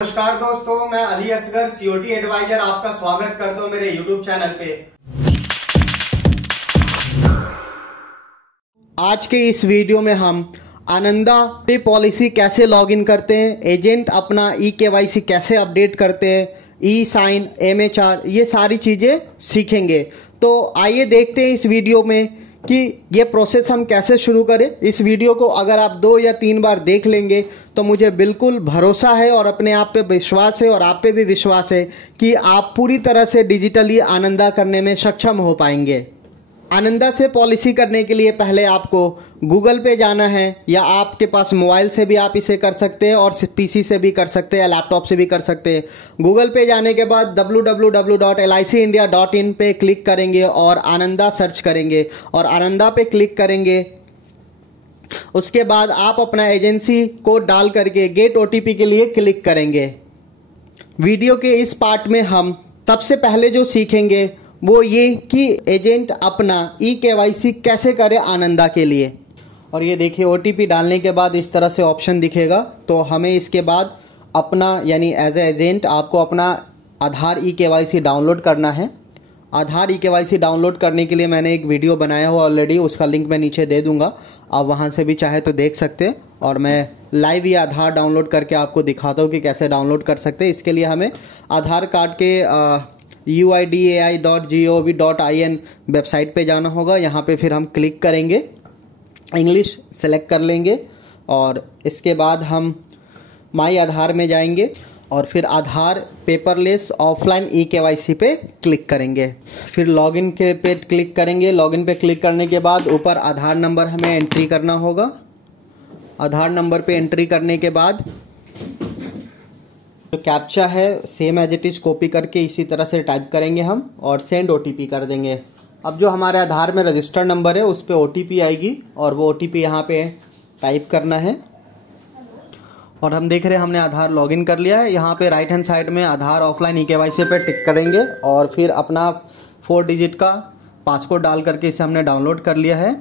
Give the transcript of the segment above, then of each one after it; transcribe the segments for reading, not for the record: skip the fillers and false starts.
नमस्कार दोस्तों, मैं अली असगर सीओटी एडवाइजर आपका स्वागत करता हूं मेरे यूट्यूब चैनल पे। आज के इस वीडियो में हम आनंदा पे पॉलिसी कैसे लॉगिन करते हैं, एजेंट अपना ई-केवाईसी कैसे अपडेट करते हैं, ई साइन, एमएचआर, ये सारी चीजें सीखेंगे। तो आइए देखते हैं इस वीडियो में कि ये प्रोसेस हम कैसे शुरू करें। इस वीडियो को अगर आप 2 या 3 बार देख लेंगे तो मुझे बिल्कुल भरोसा है और अपने आप पे विश्वास है और आप पे भी विश्वास है कि आप पूरी तरह से डिजिटली आनंदा करने में सक्षम हो पाएंगे। आनंदा से पॉलिसी करने के लिए पहले आपको गूगल पे जाना है, या आपके पास मोबाइल से भी आप इसे कर सकते हैं और पीसी से भी कर सकते हैं, लैपटॉप से भी कर सकते हैं। गूगल पे जाने के बाद www.licindia.in पे क्लिक करेंगे और आनंदा सर्च करेंगे और आनंदा पे क्लिक करेंगे। उसके बाद आप अपना एजेंसी कोड डाल करके गेट ओटीपी के लिए क्लिक करेंगे। वीडियो के इस पार्ट में हम सबसे पहले जो सीखेंगे वो ये कि एजेंट अपना ई-केवाईसी कैसे करे आनंदा के लिए। और ये देखिए, ओटीपी डालने के बाद इस तरह से ऑप्शन दिखेगा। तो हमें इसके बाद अपना यानी एज ए एजेंट आपको अपना आधार ई-केवाईसी डाउनलोड करना है। आधार ई-केवाईसी डाउनलोड करने के लिए मैंने एक वीडियो बनाया हुआ ऑलरेडी, उसका लिंक मैं नीचे दे दूंगा, आप वहाँ से भी चाहे तो देख सकते हैं। और मैं लाइव ये आधार डाउनलोड करके आपको दिखाता हूँ कि कैसे डाउनलोड कर सकते हैं। इसके लिए हमें आधार कार्ड के uidai.gov.in वेबसाइट पे जाना होगा। यहाँ पे फिर हम क्लिक करेंगे, इंग्लिश सेलेक्ट कर लेंगे और इसके बाद हम माई आधार में जाएंगे और फिर आधार पेपरलेस ऑफलाइन ई-केवाईसी पे क्लिक करेंगे। फिर लॉगिन के पे क्लिक करेंगे। लॉगिन पे क्लिक करने के बाद ऊपर आधार नंबर हमें एंट्री करना होगा। आधार नंबर पे एंट्री करने के बाद जो कैप्चा है same as it is copy करके इसी तरह से टाइप करेंगे हम और सेंड ओटीपी कर देंगे। अब जो हमारे आधार में रजिस्टर्ड नंबर है उस पर ओटीपी आएगी और वो ओटीपी यहाँ पे टाइप करना है। और हम देख रहे हैं हमने आधार लॉगिन कर लिया है। यहाँ पे राइट हैंड साइड में आधार ऑफलाइन ई-केवाईसी पे टिक करेंगे और फिर अपना 4 डिजिट का पासकोड डाल करके इसे हमने डाउनलोड कर लिया है।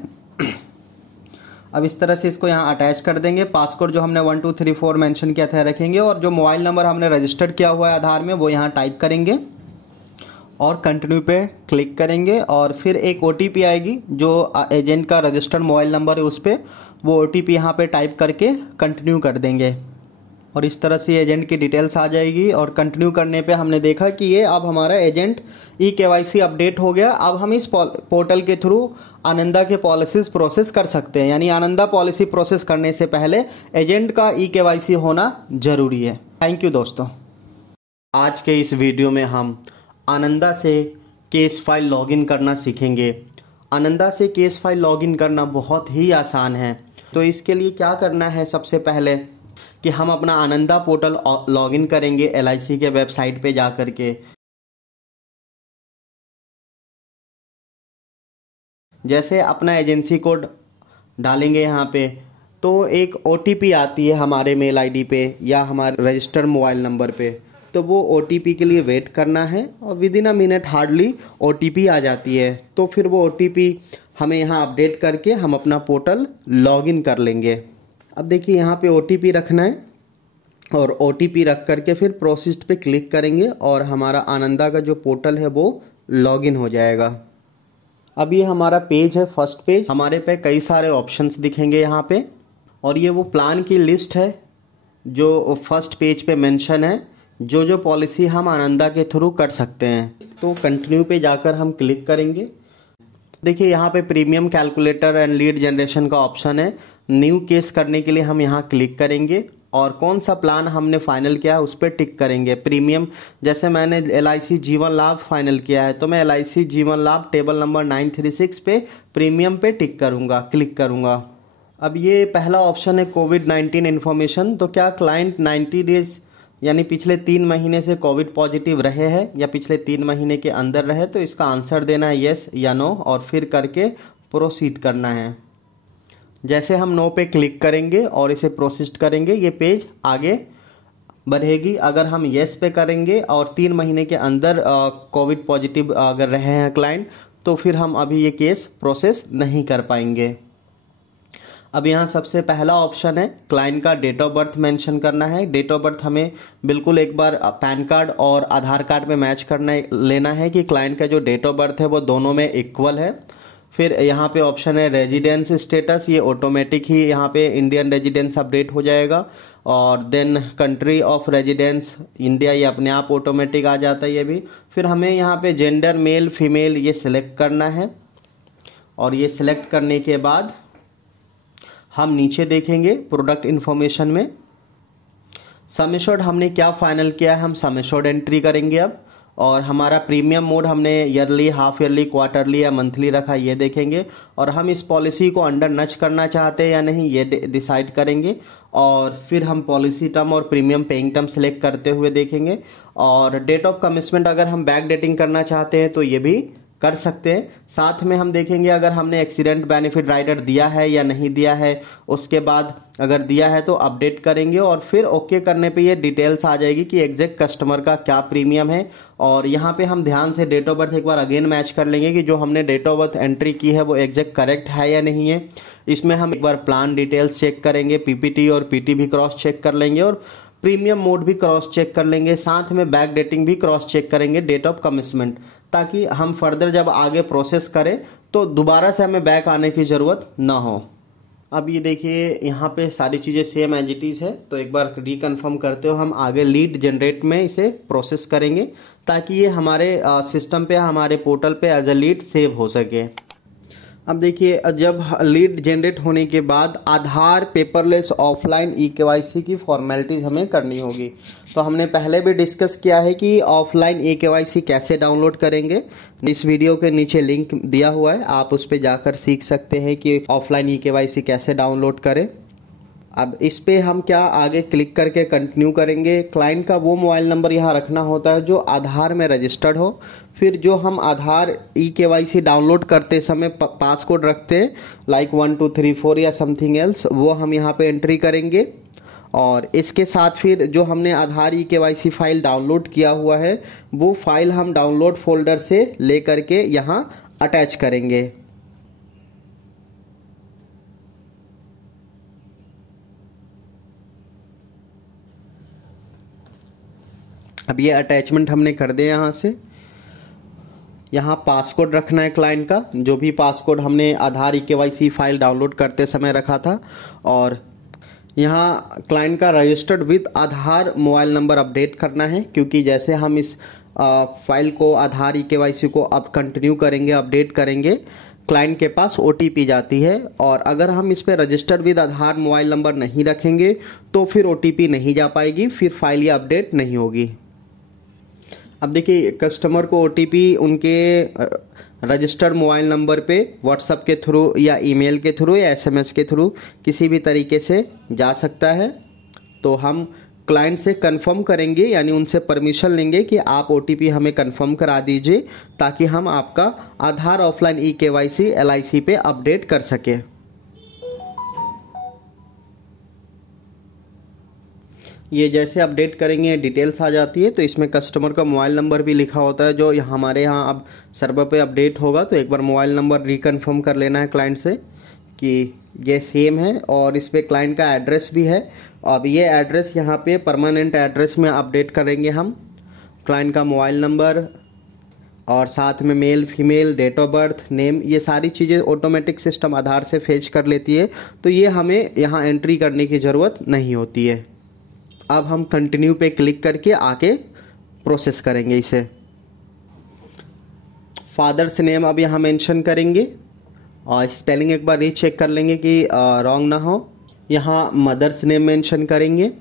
अब इस तरह से इसको यहाँ अटैच कर देंगे। पासकोड जो हमने 1 2 3 4 मेंशन किया था रखेंगे और जो मोबाइल नंबर हमने रजिस्टर्ड किया हुआ है आधार में वो यहाँ टाइप करेंगे और कंटिन्यू पे क्लिक करेंगे। और फिर एक ओटीपी आएगी जो एजेंट का रजिस्टर्ड मोबाइल नंबर है उस पर, वो ओटीपी यहाँ पे टाइप करके कंटिन्यू कर देंगे और इस तरह से एजेंट की डिटेल्स आ जाएगी। और कंटिन्यू करने पे हमने देखा कि ये अब हमारा एजेंट ई-केवाईसी अपडेट हो गया। अब हम इस पोर्टल के थ्रू आनंदा के पॉलिसीज प्रोसेस कर सकते हैं। यानी आनंदा पॉलिसी प्रोसेस करने से पहले एजेंट का ई-केवाईसी होना जरूरी है। थैंक यू दोस्तों। आज के इस वीडियो में हम आनंदा से केस फाइल लॉगिन करना सीखेंगे। आनंदा से केस फाइल लॉगिन करना बहुत ही आसान है। तो इसके लिए क्या करना है, सबसे पहले कि हम अपना आनंदा पोर्टल लॉगिन करेंगे एलआईसी के वेबसाइट पे जा करके। जैसे अपना एजेंसी कोड डालेंगे यहाँ पे तो एक ओटीपी आती है हमारे मेल आईडी पे या हमारे रजिस्टर्ड मोबाइल नंबर पे। तो वो ओटीपी के लिए वेट करना है और within a minute hardly OTP आ जाती है। तो फिर वो ओटीपी हमें यहाँ अपडेट करके हम अपना पोर्टल लॉगिन कर लेंगे। अब देखिए यहाँ पे ओटीपी रखना है और ओटीपी रख करके फिर प्रोसीड पे क्लिक करेंगे और हमारा आनंदा का जो पोर्टल है वो लॉगिन हो जाएगा। अब ये हमारा पेज है, फर्स्ट पेज। हमारे पे कई सारे ऑप्शंस दिखेंगे यहाँ पे और ये वो प्लान की लिस्ट है जो फर्स्ट पेज पे मेंशन है, जो पॉलिसी हम आनंदा के थ्रू कर सकते हैं। तो कंटिन्यू पे जाकर हम क्लिक करेंगे। देखिए यहाँ पे premium calculator and lead generation का ऑप्शन है। न्यू केस करने के लिए हम यहाँ क्लिक करेंगे और कौन सा प्लान हमने फाइनल किया है उस पर टिक करेंगे। प्रीमियम, जैसे मैंने एलआईसी जीवन लाभ फाइनल किया है तो मैं एलआईसी जीवन लाभ टेबल नंबर 936 पे प्रीमियम पे टिक करूँगा, क्लिक करूँगा। अब ये पहला ऑप्शन है कोविड-19 इन्फॉर्मेशन। तो क्या क्लाइंट 90 डेज यानी पिछले 3 महीने से कोविड पॉजिटिव रहे हैं या पिछले 3 महीने के अंदर रहे, तो इसका आंसर देना है येस या नो और फिर करके प्रोसीड करना है। जैसे हम नो पे क्लिक करेंगे और इसे प्रोसीड करेंगे ये पेज आगे बढ़ेगी। अगर हम येस पे करेंगे और 3 महीने के अंदर कोविड पॉजिटिव अगर रहे हैं क्लाइंट तो फिर हम अभी ये केस प्रोसेस नहीं कर पाएंगे। अब यहाँ सबसे पहला ऑप्शन है क्लाइंट का डेट ऑफ बर्थ मेंशन करना है। डेट ऑफ बर्थ हमें बिल्कुल एक बार पैन कार्ड और आधार कार्ड में मैच करना लेना है कि क्लाइंट का जो डेट ऑफ बर्थ है वो दोनों में इक्वल है। फिर यहाँ पे ऑप्शन है रेजिडेंस स्टेटस, ये ऑटोमेटिक ही यहाँ पे इंडियन रेजिडेंस अपडेट हो जाएगा। और then country of residence India, ये अपने आप ऑटोमेटिक आ जाता है ये भी। फिर हमें यहाँ पे जेंडर मेल फीमेल ये सिलेक्ट करना है और ये सिलेक्ट करने के बाद हम नीचे देखेंगे प्रोडक्ट इन्फॉर्मेशन में सम एश्योर्ड हमने क्या फाइनल किया है, हम सम एश्योर्ड एंट्री करेंगे अब। और हमारा प्रीमियम मोड हमने ईयरली, हाफ ईयरली, क्वार्टरली या मंथली रखा, ये देखेंगे। और हम इस पॉलिसी को अंडर नच करना चाहते हैं या नहीं ये डिसाइड करेंगे। और फिर हम पॉलिसी टर्म और प्रीमियम पेइंग टर्म सेलेक्ट करते हुए देखेंगे। और डेट ऑफ कमिटमेंट अगर हम बैक डेटिंग करना चाहते हैं तो ये भी कर सकते हैं। साथ में हम देखेंगे अगर हमने एक्सीडेंट बेनिफिट राइडर दिया है या नहीं दिया है। उसके बाद अगर दिया है तो अपडेट करेंगे और फिर ओके करने पे ये डिटेल्स आ जाएगी कि एग्जैक्ट कस्टमर का क्या प्रीमियम है। और यहाँ पे हम ध्यान से डेट ऑफ बर्थ एक बार अगेन मैच कर लेंगे कि जो हमने डेट ऑफ बर्थ एंट्री की है वो एग्जैक्ट करेक्ट है या नहीं है। इसमें हम एक बार प्लान डिटेल्स चेक करेंगे, पीपीटी और पीटी भी क्रॉस चेक कर लेंगे और प्रीमियम मोड भी क्रॉस चेक कर लेंगे। साथ में बैक डेटिंग भी क्रॉस चेक करेंगे, डेट ऑफ कमिटमेंट, ताकि हम फर्दर जब आगे प्रोसेस करें तो दोबारा से हमें बैक आने की ज़रूरत ना हो। अब ये देखिए यहाँ पे सारी चीज़ें सेम एज इट इज़ है। तो एक बार रिकन्फर्म करते हो हम आगे लीड जनरेट में इसे प्रोसेस करेंगे ताकि ये हमारे सिस्टम पे, हमारे पोर्टल पे एज अ लीड सेव हो सके। अब देखिए जब लीड जनरेट होने के बाद आधार पेपरलेस ऑफलाइन ई-केवाईसी की फॉर्मेलिटीज़ हमें करनी होगी। तो हमने पहले भी डिस्कस किया है कि ऑफलाइन ई-केवाईसी कैसे डाउनलोड करेंगे। इस वीडियो के नीचे लिंक दिया हुआ है, आप उस पर जाकर सीख सकते हैं कि ऑफलाइन ई-केवाईसी कैसे डाउनलोड करें। अब इस पे हम क्या आगे क्लिक करके कंटिन्यू करेंगे। क्लाइंट का वो मोबाइल नंबर यहाँ रखना होता है जो आधार में रजिस्टर्ड हो। फिर जो हम आधार ई-केवाईसी डाउनलोड करते समय पासकोड रखते हैं लाइक 1 2 3 4 या समथिंग एल्स, वो हम यहाँ पे एंट्री करेंगे। और इसके साथ फिर जो हमने आधार ई-केवाईसी फाइल डाउनलोड किया हुआ है वो फाइल हम डाउनलोड फोल्डर से ले करके यहाँ अटैच करेंगे। अब ये अटैचमेंट हमने कर दिया यहाँ से। यहाँ पासकोड रखना है क्लाइंट का, जो भी पासकोड हमने आधार ई-केवाईसी फाइल डाउनलोड करते समय रखा था। और यहाँ क्लाइंट का registered with Aadhaar mobile number update करना है, क्योंकि जैसे हम इस फाइल को आधार ई-केवाईसी को अब कंटिन्यू करेंगे, अपडेट करेंगे, क्लाइंट के पास OTP जाती है। और अगर हम इस पर registered with Aadhaar mobile number नहीं रखेंगे तो फिर OTP नहीं जा पाएगी, फिर फाइल ये अपडेट नहीं होगी। अब देखिए कस्टमर को OTP उनके रजिस्टर्ड मोबाइल नंबर पे व्हाट्सएप के थ्रू या ईमेल के थ्रू या SMS के थ्रू किसी भी तरीके से जा सकता है। तो हम क्लाइंट से कंफर्म करेंगे, यानी उनसे परमिशन लेंगे कि आप OTP हमें कंफर्म करा दीजिए ताकि हम आपका आधार ऑफलाइन ई-केवाईसी LIC पे अपडेट कर सकें। ये जैसे अपडेट करेंगे डिटेल्स आ जाती है। तो इसमें कस्टमर का मोबाइल नंबर भी लिखा होता है जो हमारे यहाँ अब सर्वर पे अपडेट होगा। तो एक बार मोबाइल नंबर रिकन्फर्म कर लेना है क्लाइंट से कि ये सेम है। और इस पे क्लाइंट का एड्रेस भी है। अब ये एड्रेस यहाँ पे परमानेंट एड्रेस में अपडेट करेंगे हम। क्लाइंट का मोबाइल नंबर और साथ में male female, date of birth, name, ये सारी चीज़ें ऑटोमेटिक सिस्टम आधार से फेच कर लेती है। तो ये हमें यहाँ एंट्री करने की ज़रूरत नहीं होती है। अब हम कंटिन्यू पे क्लिक करके आके प्रोसेस करेंगे इसे। फादर्स नेम अब यहाँ मेंशन करेंगे और स्पेलिंग एक बार रीचेक कर लेंगे कि रॉन्ग ना हो। यहाँ मदर्स नेम मेंशन करेंगे।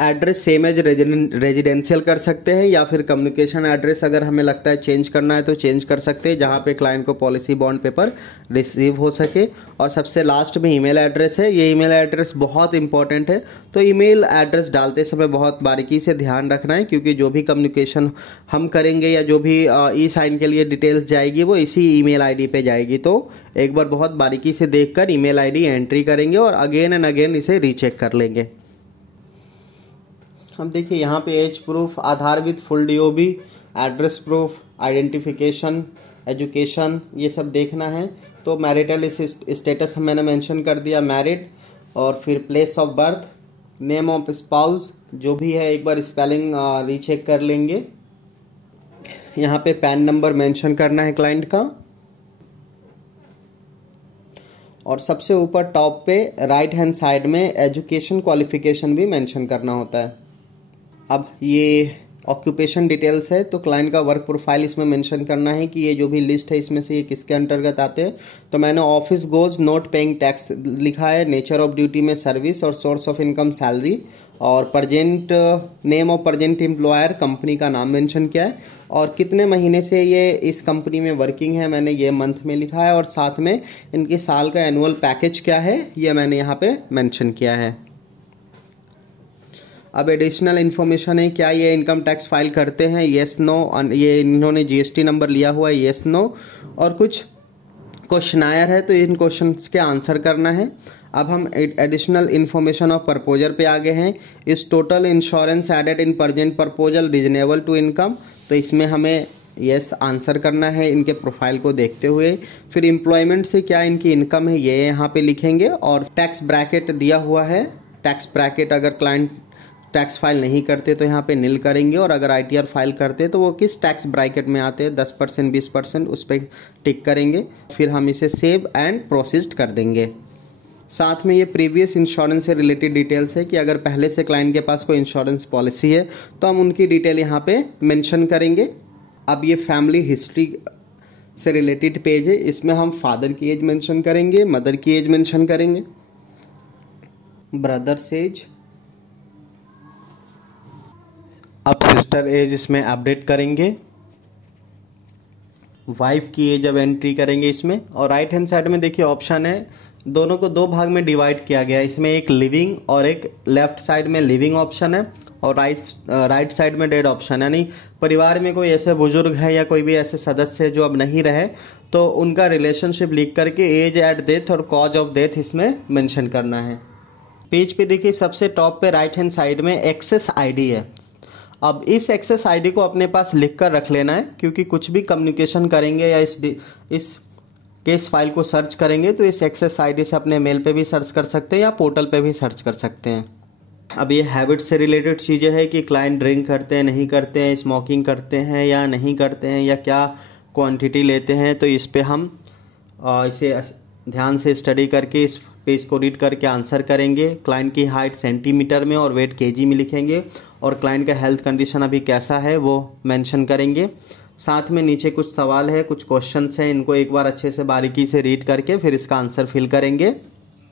एड्रेस सेम एज रेजिडेंशियल कर सकते हैं या फिर कम्युनिकेशन एड्रेस अगर हमें लगता है चेंज करना है तो चेंज कर सकते हैं, जहाँ पे क्लाइंट को पॉलिसी बॉन्ड पेपर रिसीव हो सके। और सबसे लास्ट में ईमेल एड्रेस है। ये ईमेल एड्रेस बहुत इंपॉर्टेंट है। तो ईमेल एड्रेस डालते समय बहुत बारीकी से ध्यान रखना है, क्योंकि जो भी कम्युनिकेशन हम करेंगे या जो भी ई-साइन के लिए डिटेल्स जाएगी वो इसी ईमेल ID पे जाएगी। तो एक बार बहुत बारीकी से देखकर ईमेल ID एंट्री करेंगे और अगेन एंड अगेन इसे रीचेक कर लेंगे। हम देखिए यहाँ पे age proof, Aadhaar with full DOB, address proof, identification, education, ये सब देखना है। तो मैरिटल स्टेटस मैंने मेंशन कर दिया मैरिड, और फिर place of birth, name of spouse जो भी है एक बार स्पेलिंग रीचेक कर लेंगे। यहाँ पे पैन नंबर मेंशन करना है क्लाइंट का, और सबसे ऊपर टॉप पे राइट हैंड साइड में एजुकेशन क्वालिफिकेशन भी मेंशन करना होता है। अब ये ऑक्यूपेशन डिटेल्स है, तो क्लाइंट का वर्क प्रोफाइल इसमें मेंशन करना है कि ये जो भी लिस्ट है इसमें से ये किसके अंतर्गत आते हैं। तो मैंने office goes not paying tax लिखा है, नेचर ऑफ ड्यूटी में सर्विस और सोर्स ऑफ इनकम सैलरी, और present name of present employer company का नाम मेंशन किया है, और कितने महीने से ये इस कंपनी में वर्किंग है मैंने ये मंथ में लिखा है, और साथ में इनके साल का एनुअल पैकेज क्या है ये मैंने यहाँ पे मेंशन किया है। अब एडिशनल इन्फॉर्मेशन है, क्या ये इनकम टैक्स फाइल करते हैं, येस नो, ये इन्होंने जीएसटी नंबर लिया हुआ है, येस नो, और कुछ क्वेश्चनायर है तो इन क्वेश्चंस के आंसर करना है। अब हम एडिशनल इन्फॉर्मेशन ऑफ प्रपोजर पे आ गए हैं। इस total insurance added in present proposal reasonable to income, तो इसमें हमें यस आंसर करना है इनके प्रोफाइल को देखते हुए। फिर एम्प्लॉयमेंट से क्या इनकी इनकम है ये यहाँ पे लिखेंगे, और टैक्स ब्रैकेट दिया हुआ है, टैक्स ब्रैकेट अगर क्लाइंट टैक्स फाइल नहीं करते तो यहाँ पे नील करेंगे, और अगर आईटीआर फाइल करते तो वो किस टैक्स ब्रैकेट में आते हैं 10% 20% उस पर टिक करेंगे। फिर हम इसे सेव एंड प्रोसीड कर देंगे। साथ में ये प्रीवियस इंश्योरेंस से रिलेटेड डिटेल्स है कि अगर पहले से क्लाइंट के पास कोई इंश्योरेंस पॉलिसी है तो हम उनकी डिटेल यहाँ पे मेंशन करेंगे। अब ये फैमिली हिस्ट्री से रिलेटेड पेज है, इसमें हम फादर की एज मेंशन करेंगे, मदर की एज मेंशन करेंगे, ब्रदर्स एज, अब सिस्टर एज इसमें अपडेट करेंगे, वाइफ की एज अब एंट्री करेंगे इसमें। और राइट हैंड साइड में देखिए ऑप्शन है, दोनों को दो भाग में डिवाइड किया गया है, इसमें एक लिविंग और एक लेफ्ट साइड में लिविंग ऑप्शन है, और राइट साइड में डेड ऑप्शन है। यानी परिवार में कोई ऐसे बुजुर्ग है या कोई भी ऐसे सदस्य है जो अब नहीं रहे तो उनका रिलेशनशिप लिख करके एज एट डेथ और कॉज ऑफ डेथ इसमें मेंशन करना है। पेज पे देखिए सबसे टॉप पे राइट हैंड साइड में एक्सेस आईडी है। अब इस एक्सेस आईडी को अपने पास लिख कर रख लेना है, क्योंकि कुछ भी कम्युनिकेशन करेंगे या इस केस फाइल को सर्च करेंगे तो इस एक्सेस आईडी से अपने मेल पे भी सर्च कर सकते हैं या पोर्टल पे भी सर्च कर सकते हैं। अब ये हैबिट से रिलेटेड चीज़ें हैं कि क्लाइंट ड्रिंक करते हैं नहीं करते हैं, स्मोकिंग करते हैं या नहीं करते हैं, या क्या क्वांटिटी लेते हैं, तो इस पे हम इसे ध्यान से स्टडी करके इस पेज को रीड करके आंसर करेंगे। क्लाइंट की हाइट सेंटीमीटर में और वेट केजी में लिखेंगे, और क्लाइंट का हेल्थ कंडीशन अभी कैसा है वो मेंशन करेंगे। साथ में नीचे कुछ सवाल है, कुछ क्वेश्चंस हैं, इनको एक बार अच्छे से बारीकी से रीड करके फिर इसका आंसर फिल करेंगे,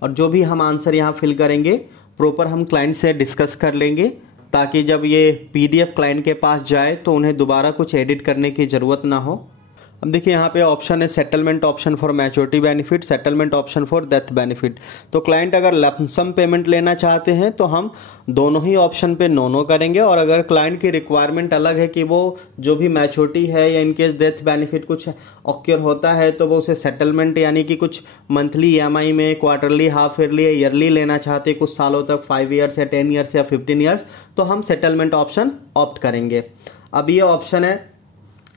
और जो भी हम आंसर यहाँ फिल करेंगे प्रॉपर हम क्लाइंट से डिस्कस कर लेंगे, ताकि जब ये पीडीएफ क्लाइंट के पास जाए तो उन्हें दोबारा कुछ एडिट करने की ज़रूरत ना हो। अब देखिए यहाँ पे ऑप्शन है settlement option for maturity benefit, settlement option for death benefit. तो क्लाइंट अगर लमसम पेमेंट लेना चाहते हैं तो हम दोनों ही ऑप्शन पे नो करेंगे, और अगर क्लाइंट की रिक्वायरमेंट अलग है कि वो जो भी मैच्योरिटी है या इनकेस डेथ बेनिफिट कुछ ऑक्योर होता है तो वो उसे सेटलमेंट यानी कि कुछ मंथली ईएमआई में, क्वार्टरली, हाफ ईयरली या ईयरली लेना चाहते हैं कुछ सालों तक, 5 ईयर्स या 10 ईयर्स या 15 ईयर्स, तो हम सेटलमेंट ऑप्शन ऑप्ट करेंगे। अब ये ऑप्शन है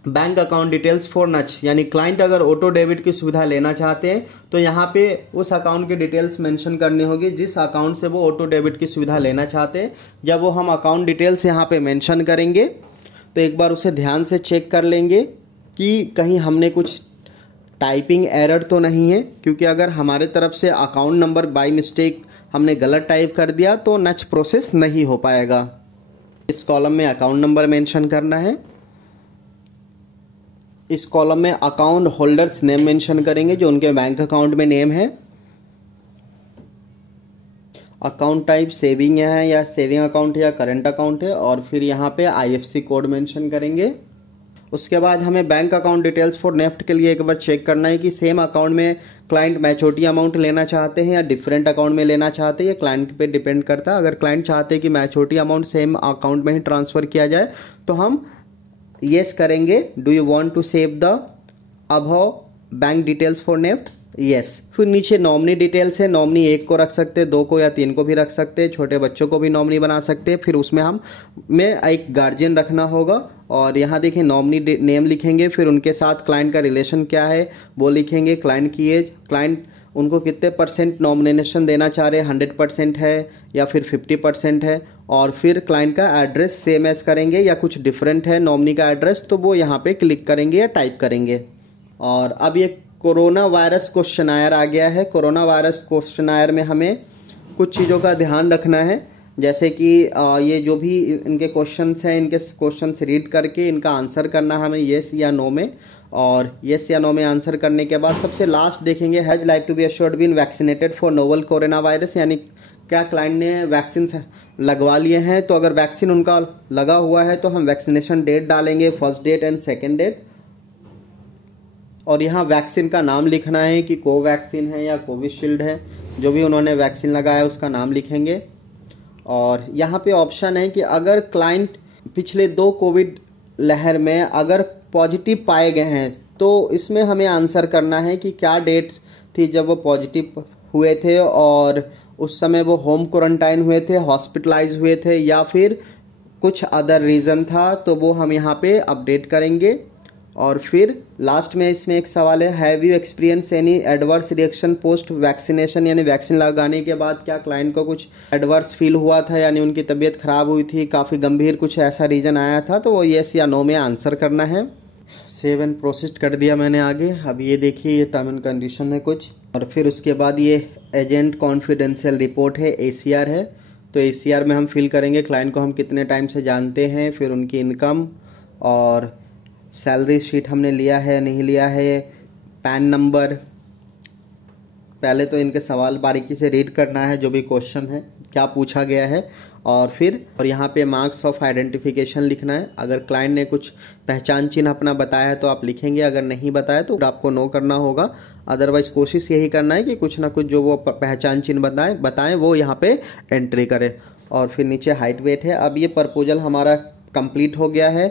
बैंक अकाउंट डिटेल्स फॉर नच, यानी क्लाइंट अगर ऑटो डेबिट की सुविधा लेना चाहते हैं तो यहाँ पे उस अकाउंट की डिटेल्स मेंशन करनी होगी जिस अकाउंट से वो ऑटो डेबिट की सुविधा लेना चाहते हैं। जब वो हम अकाउंट डिटेल्स यहाँ पे मेंशन करेंगे तो एक बार उसे ध्यान से चेक कर लेंगे कि कहीं हमने कुछ टाइपिंग एरर तो नहीं है, क्योंकि अगर हमारे तरफ से अकाउंट नंबर बाय मिस्टेक हमने गलत टाइप कर दिया तो नच प्रोसेस नहीं हो पाएगा। इस कॉलम में अकाउंट नंबर मेंशन करना है, इस कॉलम में अकाउंट होल्डर्स नेम मेंशन करेंगे जो उनके बैंक अकाउंट में नेम है, अकाउंट टाइप सेविंग है या सेविंग अकाउंट है या करंट अकाउंट है, और फिर यहाँ पे आईएफएससी कोड मेंशन करेंगे। उसके बाद हमें bank account details for NEFT के लिए एक बार चेक करना है कि सेम अकाउंट में क्लाइंट मैच्योरिटी अमाउंट लेना चाहते हैं या डिफरेंट अकाउंट में लेना चाहते हैं, ये क्लाइंट पे डिपेंड करता है। अगर क्लाइंट चाहते हैं कि मैच्योरिटी अमाउंट सेम अकाउंट में ही ट्रांसफर किया जाए तो हम येस करेंगे, do you want to save the above bank details for NEFT, yes. फिर नीचे नॉमिनी डिटेल्स है, नॉमिनी 1 को रख सकते हैं, 2 को या 3 को भी रख सकते हैं, छोटे बच्चों को भी नॉमिनी बना सकते हैं। फिर उसमें हमें एक गार्जियन रखना होगा और यहाँ देखिए नॉमिनी नेम लिखेंगे, फिर उनके साथ क्लाइंट का रिलेशन क्या है वो लिखेंगे, क्लाइंट की एज, क्लाइंट उनको कितने % नॉमिनेशन देना चाह रहे हैं, 100% है या फिर 50% है, और फिर क्लाइंट का एड्रेस सेम एज करेंगे या कुछ डिफरेंट है नॉमिनी का एड्रेस, तो वो यहाँ पे क्लिक करेंगे या टाइप करेंगे। और अब ये कोरोना वायरस क्वेश्चनायर आ गया है। कोरोना वायरस क्वेश्चनायर में हमें कुछ चीज़ों का ध्यान रखना है, जैसे कि ये जो भी इनके क्वेश्चंस हैं, इनके क्वेश्चंस रीड करके इनका आंसर करना हमें येस या नो में, और येस या नो में आंसर करने के बाद सबसे लास्ट देखेंगे has like to be assured been vaccinated for novel corona virus, यानी क्या क्लाइंट ने वैक्सीन लगवा लिए हैं। तो अगर वैक्सीन उनका लगा हुआ है तो हम वैक्सीनेशन डेट डालेंगे, first date and second date, और यहाँ वैक्सीन का नाम लिखना है कि कोवैक्सीन है या कोविशील्ड है, जो भी उन्होंने वैक्सीन लगाया उसका नाम लिखेंगे। और यहाँ पे ऑप्शन है कि अगर क्लाइंट पिछले 2 कोविड लहर में अगर पॉजिटिव पाए गए हैं तो इसमें हमें आंसर करना है कि क्या डेट थी जब वो पॉजिटिव हुए थे और उस समय वो होम क्वारंटाइन हुए थे, हॉस्पिटलाइज हुए थे, या फिर कुछ अदर रीज़न था, तो वो हम यहाँ पे अपडेट करेंगे। और फिर लास्ट में इसमें एक सवाल है, have you experience any adverse reaction post vaccination, यानी वैक्सीन लगाने के बाद क्या क्लाइंट को कुछ एडवर्स फील हुआ था, यानी उनकी तबीयत खराब हुई थी, काफ़ी गंभीर कुछ ऐसा रीज़न आया था, तो वो येस या नो में आंसर करना है। सेव एंड प्रोसेस कर दिया मैंने आगे। अब ये देखिए ये टर्म एंड कंडीशन है कुछ, और फिर उसके बाद ये एजेंट कॉन्फिडेंशियल रिपोर्ट है, ACR है। तो ACR में हम फिल करेंगे क्लाइंट को हम कितने टाइम से जानते हैं, फिर उनकी इनकम और सैलरी शीट हमने लिया है नहीं लिया है, पैन नंबर। पहले तो इनके सवाल बारीकी से रीड करना है, जो भी क्वेश्चन है क्या पूछा गया है, और यहाँ पे मार्क्स ऑफ आइडेंटिफिकेशन लिखना है। अगर क्लाइंट ने कुछ पहचान चिन्ह अपना बताया है तो आप लिखेंगे, अगर नहीं बताया तो आपको नो करना होगा। अदरवाइज कोशिश यही करना है कि कुछ ना कुछ जो वो पहचान चिन्ह बताएं वो यहाँ पे एंट्री करें। और फिर नीचे हाइट वेट है। अब ये प्रपोजल हमारा कंप्लीट हो गया है।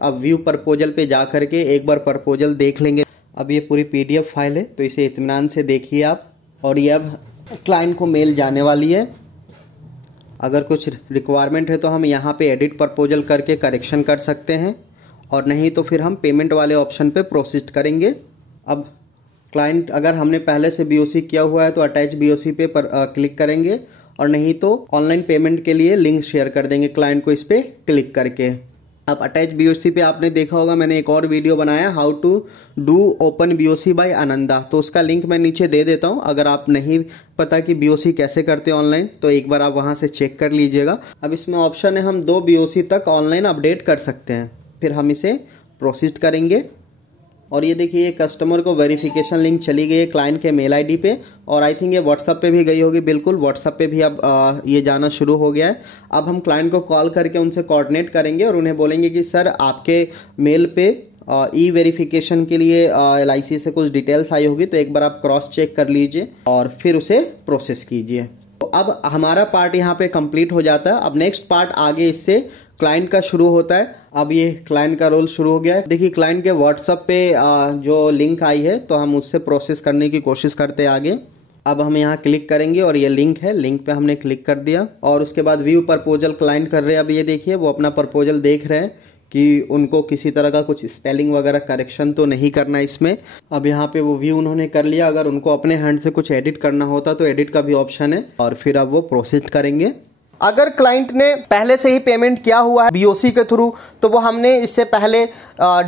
अब व्यू प्रपोजल पे जा करके एक बार प्रपोजल देख लेंगे। अब ये पूरी PDF फाइल है, तो इसे इत्मीनान से देखिए आप। और ये अब क्लाइंट को मेल जाने वाली है। अगर कुछ रिक्वायरमेंट है तो हम यहाँ पे एडिट प्रपोजल करके करेक्शन कर सकते हैं, और नहीं तो फिर हम पेमेंट वाले ऑप्शन पे प्रोसीड करेंगे। अब क्लाइंट अगर हमने पहले से BOC किया हुआ है तो अटैच BOC पे क्लिक करेंगे, और नहीं तो ऑनलाइन पेमेंट के लिए लिंक शेयर कर देंगे क्लाइंट को इस पर क्लिक करके। अब अटैच BOC पे आपने देखा होगा, मैंने एक और वीडियो बनाया how to do open BOC by Ananda, तो उसका लिंक मैं नीचे दे देता हूँ। अगर आप नहीं पता कि BOC कैसे करते हैं ऑनलाइन, तो एक बार आप वहाँ से चेक कर लीजिएगा। अब इसमें ऑप्शन है हम 2 BOC तक ऑनलाइन अपडेट कर सकते हैं। फिर हम इसे प्रोसीड करेंगे। और ये देखिए ये कस्टमर को वेरिफिकेशन लिंक चली गई है क्लाइंट के मेल ID पे, और आई थिंक ये व्हाट्सअप पे भी गई होगी। बिल्कुल व्हाट्सअप पे भी अब ये जाना शुरू हो गया है। अब हम क्लाइंट को कॉल करके उनसे कोऑर्डिनेट करेंगे और उन्हें बोलेंगे कि सर आपके मेल पे ई वेरिफिकेशन के लिए LIC से कुछ डिटेल्स आई होगी, तो एक बार आप क्रॉस चेक कर लीजिए और फिर उसे प्रोसेस कीजिए। तो अब हमारा पार्ट यहाँ पे कंप्लीट हो जाता है। अब नेक्स्ट पार्ट आगे इससे क्लाइंट का शुरू होता है। अब ये क्लाइंट का रोल शुरू हो गया है। देखिए क्लाइंट के व्हाट्सएप पे जो लिंक आई है, तो हम उससे प्रोसेस करने की कोशिश करते हैं आगे। अब हम यहाँ क्लिक करेंगे और ये लिंक है, लिंक पे हमने क्लिक कर दिया, और उसके बाद व्यू प्रपोजल क्लाइंट कर रहे हैं। अब ये देखिए वो अपना प्रपोजल देख रहे हैं कि उनको किसी तरह का कुछ स्पेलिंग वगैरह करेक्शन तो नहीं करना इसमें। अब यहाँ पे वो व्यू उन्होंने कर लिया। अगर उनको अपने हैंड से कुछ एडिट करना होता तो एडिट का भी ऑप्शन है, और फिर अब वो प्रोसीड करेंगे। अगर क्लाइंट ने पहले से ही पेमेंट किया हुआ है BOC के थ्रू, तो वो हमने इससे पहले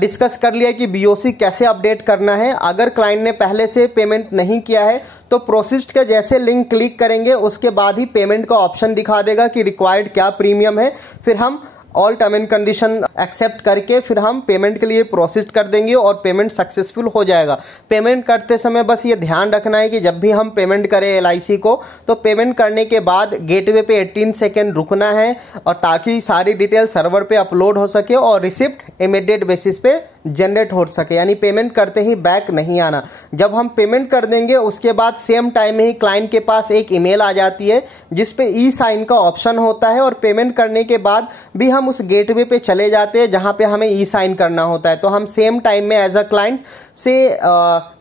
डिस्कस कर लिया कि BOC कैसे अपडेट करना है। अगर क्लाइंट ने पहले से पेमेंट नहीं किया है तो प्रोसीड के जैसे लिंक क्लिक करेंगे उसके बाद ही पेमेंट का ऑप्शन दिखा देगा कि रिक्वायर्ड क्या प्रीमियम है। फिर हम all term and condition accept करके फिर हम पेमेंट के लिए प्रोसीड कर देंगे और पेमेंट सक्सेसफुल हो जाएगा। पेमेंट करते समय बस ये ध्यान रखना है कि जब भी हम पेमेंट करें LIC को, तो पेमेंट करने के बाद गेटवे पे 18 सेकेंड रुकना है, और ताकि सारी डिटेल सर्वर पे अपलोड हो सके और रिसिप्ट इमीडिएट बेसिस पे जनरेट हो सके, यानी पेमेंट करते ही बैक नहीं आना। जब हम पेमेंट कर देंगे उसके बाद सेम टाइम में ही क्लाइंट के पास एक ईमेल आ जाती है जिस पे ई साइन का ऑप्शन होता है, और पेमेंट करने के बाद भी हम उस गेटवे पे चले जाते हैं जहां पे हमें ई साइन करना होता है। तो हम सेम टाइम में एज अ क्लाइंट से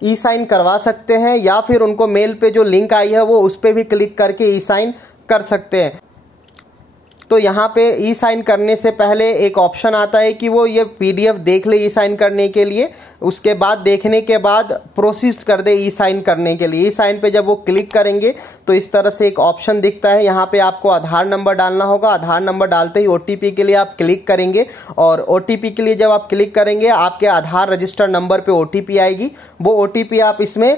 ई साइन करवा सकते हैं, या फिर उनको मेल पे जो लिंक आई है वो उस पर भी क्लिक करके ई साइन कर सकते हैं। तो यहाँ पे ई साइन करने से पहले एक ऑप्शन आता है कि वो ये PDF देख ले ई साइन करने के लिए, उसके बाद देखने के बाद प्रोसीड कर दे ई साइन करने के लिए। ई साइन पे जब वो क्लिक करेंगे तो इस तरह से एक ऑप्शन दिखता है, यहाँ पे आपको आधार नंबर डालना होगा। आधार नंबर डालते ही OTP के लिए आप क्लिक करेंगे, और OTP के लिए जब आप क्लिक करेंगे आपके आधार रजिस्टर नंबर पे OTP आएगी। वो OTP आप इसमें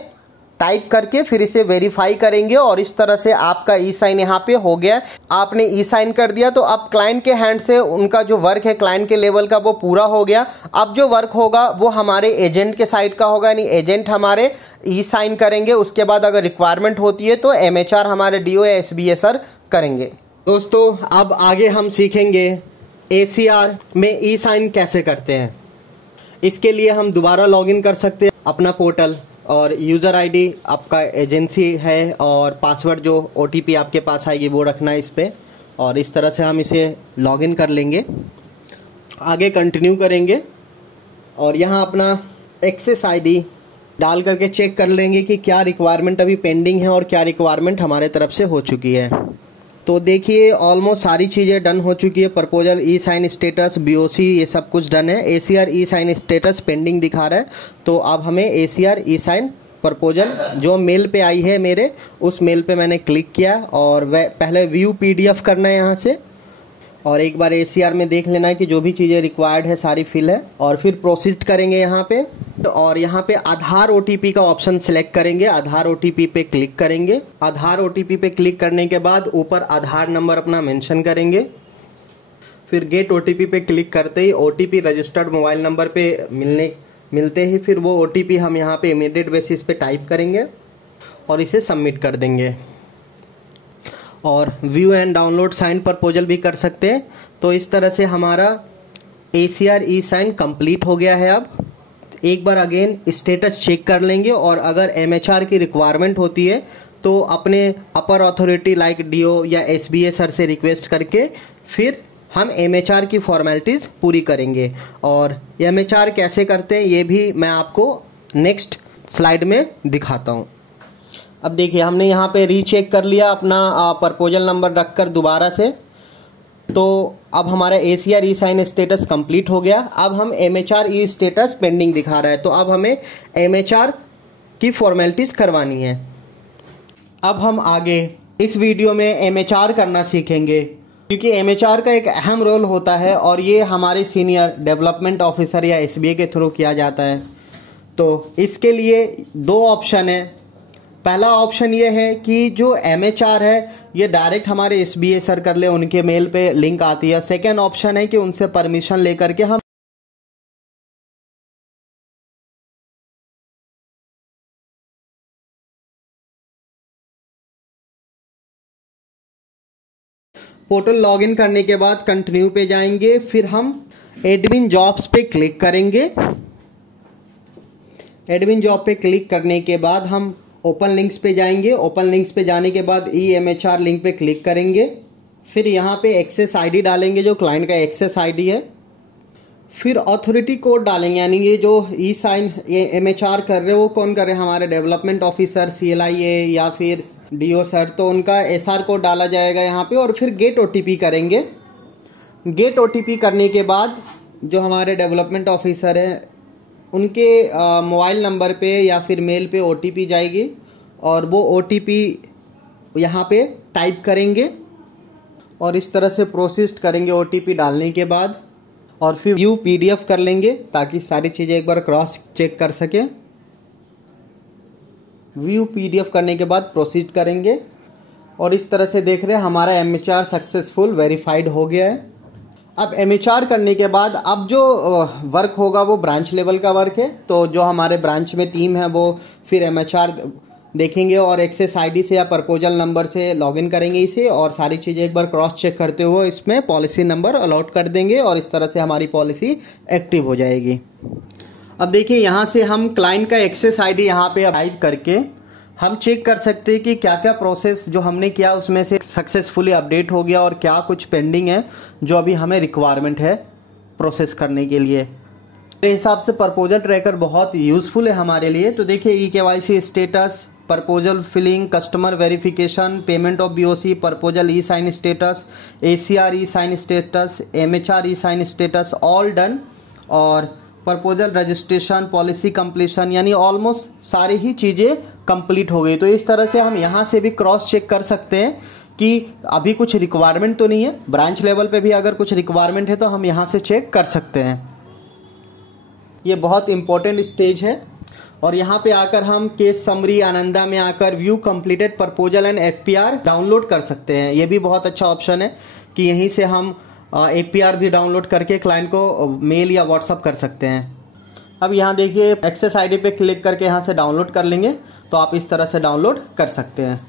टाइप करके फिर इसे वेरीफाई करेंगे, और इस तरह से आपका ई साइन यहाँ पे हो गया। आपने ई साइन कर दिया तो अब क्लाइंट के हैंड से उनका जो वर्क है क्लाइंट के लेवल का वो पूरा हो गया। अब जो वर्क होगा वो हमारे एजेंट के साइड का होगा, यानी एजेंट हमारे ई साइन करेंगे। उसके बाद अगर रिक्वायरमेंट होती है तो MHR हमारे DO या SBA सर करेंगे। दोस्तों अब आगे हम सीखेंगे ACR में ई साइन कैसे करते हैं। इसके लिए हम दोबारा लॉगिन कर सकते हैं अपना पोर्टल, और यूज़र ID आपका एजेंसी है, और पासवर्ड जो OTP आपके पास आएगी वो रखना है इस पर, और इस तरह से हम इसे लॉगिन कर लेंगे। आगे कंटिन्यू करेंगे और यहाँ अपना एक्सेस ID डाल करके चेक कर लेंगे कि क्या रिक्वायरमेंट अभी पेंडिंग है और क्या रिक्वायरमेंट हमारे तरफ से हो चुकी है। तो देखिए ऑलमोस्ट सारी चीज़ें डन हो चुकी है। Proposal, e sign status, BOC ये सब कुछ डन है। ACR e sign status pending दिखा रहा है, तो अब हमें ACR ई साइन प्रपोजल जो मेल पे आई है मेरे, उस मेल पे मैंने क्लिक किया, और वह पहले व्यू PDF करना है यहाँ से, और एक बार ACR में देख लेना है कि जो भी चीज़ें रिक्वायर्ड है सारी फिल है, और फिर प्रोसीड करेंगे यहाँ पे। और यहाँ पे आधार OTP का ऑप्शन सिलेक्ट करेंगे, आधार OTP पे क्लिक करेंगे। आधार OTP पे क्लिक करने के बाद ऊपर आधार नंबर अपना मेंशन करेंगे। फिर गेट OTP पे क्लिक करते ही OTP रजिस्टर्ड मोबाइल नंबर पे मिलते ही फिर वो OTP हम यहाँ पे इमीडिएट बेसिस पे टाइप करेंगे और इसे सबमिट कर देंगे। और view and download sign proposal भी कर सकते हैं। तो इस तरह से हमारा ACR ई साइन कंप्लीट हो गया है। अब एक बार अगेन स्टेटस चेक कर लेंगे, और अगर MHR की रिक्वायरमेंट होती है तो अपने अपर अथॉरिटी लाइक DO या SBA सर से रिक्वेस्ट करके फिर हम MHR की फॉर्मेलिटीज़ पूरी करेंगे। और MHR कैसे करते हैं ये भी मैं आपको नेक्स्ट स्लाइड में दिखाता हूँ। अब देखिए हमने यहाँ पे रीचेक कर लिया अपना प्रपोजल नंबर रखकर दोबारा से, तो अब हमारा ACR e sign status complete हो गया। अब हम MHR ई स्टेटस पेंडिंग दिखा रहा है, तो अब हमें MHR की फॉर्मेलिटीज़ करवानी है। अब हम आगे इस वीडियो में MHR करना सीखेंगे, क्योंकि MHR का एक अहम रोल होता है, और ये हमारे सीनियर डेवलपमेंट ऑफिसर या SBA के थ्रू किया जाता है। तो इसके लिए दो ऑप्शन है। पहला ऑप्शन ये है कि जो MHR है ये डायरेक्ट हमारे SBA सर कर ले, उनके मेल पे लिंक आती है। सेकेंड ऑप्शन है कि उनसे परमिशन लेकर के हम पोर्टल लॉगिन करने के बाद कंटिन्यू पे जाएंगे, फिर हम एडमिन जॉब्स पे क्लिक करेंगे। एडमिन जॉब पे क्लिक करने के बाद हम ओपन लिंक्स पे जाएंगे। ओपन लिंक्स पे जाने के बाद MHR लिंक पे क्लिक करेंगे। फिर यहाँ पे एक्सेस ID डालेंगे जो क्लाइंट का एक्सेस ID है। फिर अथॉरिटी कोड डालेंगे, यानी ये जो ई साइन MHR कर रहे हो वो कौन कर रहे हैं, हमारे डेवलपमेंट ऑफिसर CLIA या फिर DO सर, तो उनका SR कोड डाला जाएगा यहाँ पे। और फिर गेट OTP करेंगे। गेट OTP करने के बाद जो हमारे डेवलपमेंट ऑफिसर हैं उनके मोबाइल नंबर पे या फिर मेल पे OTP जाएगी, और वो OTP यहाँ पे टाइप करेंगे और इस तरह से प्रोसेस करेंगे OTP डालने के बाद। और फिर व्यू PDF कर लेंगे ताकि सारी चीज़ें एक बार क्रॉस चेक कर सके। व्यू PDF करने के बाद प्रोसीड करेंगे, और इस तरह से देख रहे हैं हमारा MHR सक्सेसफुल वेरीफाइड हो गया है। अब MHR करने के बाद अब जो वर्क होगा वो ब्रांच लेवल का वर्क है, तो जो हमारे ब्रांच में टीम है वो फिर MHR देखेंगे और एक्सेस ID से या प्रपोजल नंबर से लॉगिन करेंगे इसे, और सारी चीज़ें एक बार क्रॉस चेक करते हुए इसमें पॉलिसी नंबर अलॉट कर देंगे, और इस तरह से हमारी पॉलिसी एक्टिव हो जाएगी। अब देखिए यहाँ से हम क्लाइंट का एक्सेस आईडी यहाँ पे टाइप करके हम चेक कर सकते हैं कि क्या क्या प्रोसेस जो हमने किया उसमें से सक्सेसफुली अपडेट हो गया और क्या कुछ पेंडिंग है जो अभी हमें रिक्वायरमेंट है प्रोसेस करने के लिए। मेरे हिसाब से प्रपोजल ट्रैकर बहुत यूज़फुल है हमारे लिए। तो देखिए eKYC status, proposal filling, customer verification, payment of BOC, proposal e sign status, ACR e sign status, MHR e sign status, all done, और प्रपोजल रजिस्ट्रेशन, पॉलिसी कंप्लीशन, यानी ऑलमोस्ट सारी ही चीज़ें कंप्लीट हो गई। तो इस तरह से हम यहाँ से भी क्रॉस चेक कर सकते हैं कि अभी कुछ रिक्वायरमेंट तो नहीं है। ब्रांच लेवल पे भी अगर कुछ रिक्वायरमेंट है तो हम यहाँ से चेक कर सकते हैं। ये बहुत इंपॉर्टेंट स्टेज है। और यहाँ पे आकर हम केस समरी आनंदा में आकर view completed proposal and FPR download कर सकते हैं। ये भी बहुत अच्छा ऑप्शन है कि यहीं से हम APR भी डाउनलोड करके क्लाइंट को मेल या व्हाट्सअप कर सकते हैं। अब यहाँ देखिए एक्सेस आईडी पे क्लिक करके यहाँ से डाउनलोड कर लेंगे तो आप इस तरह से डाउनलोड कर सकते हैं।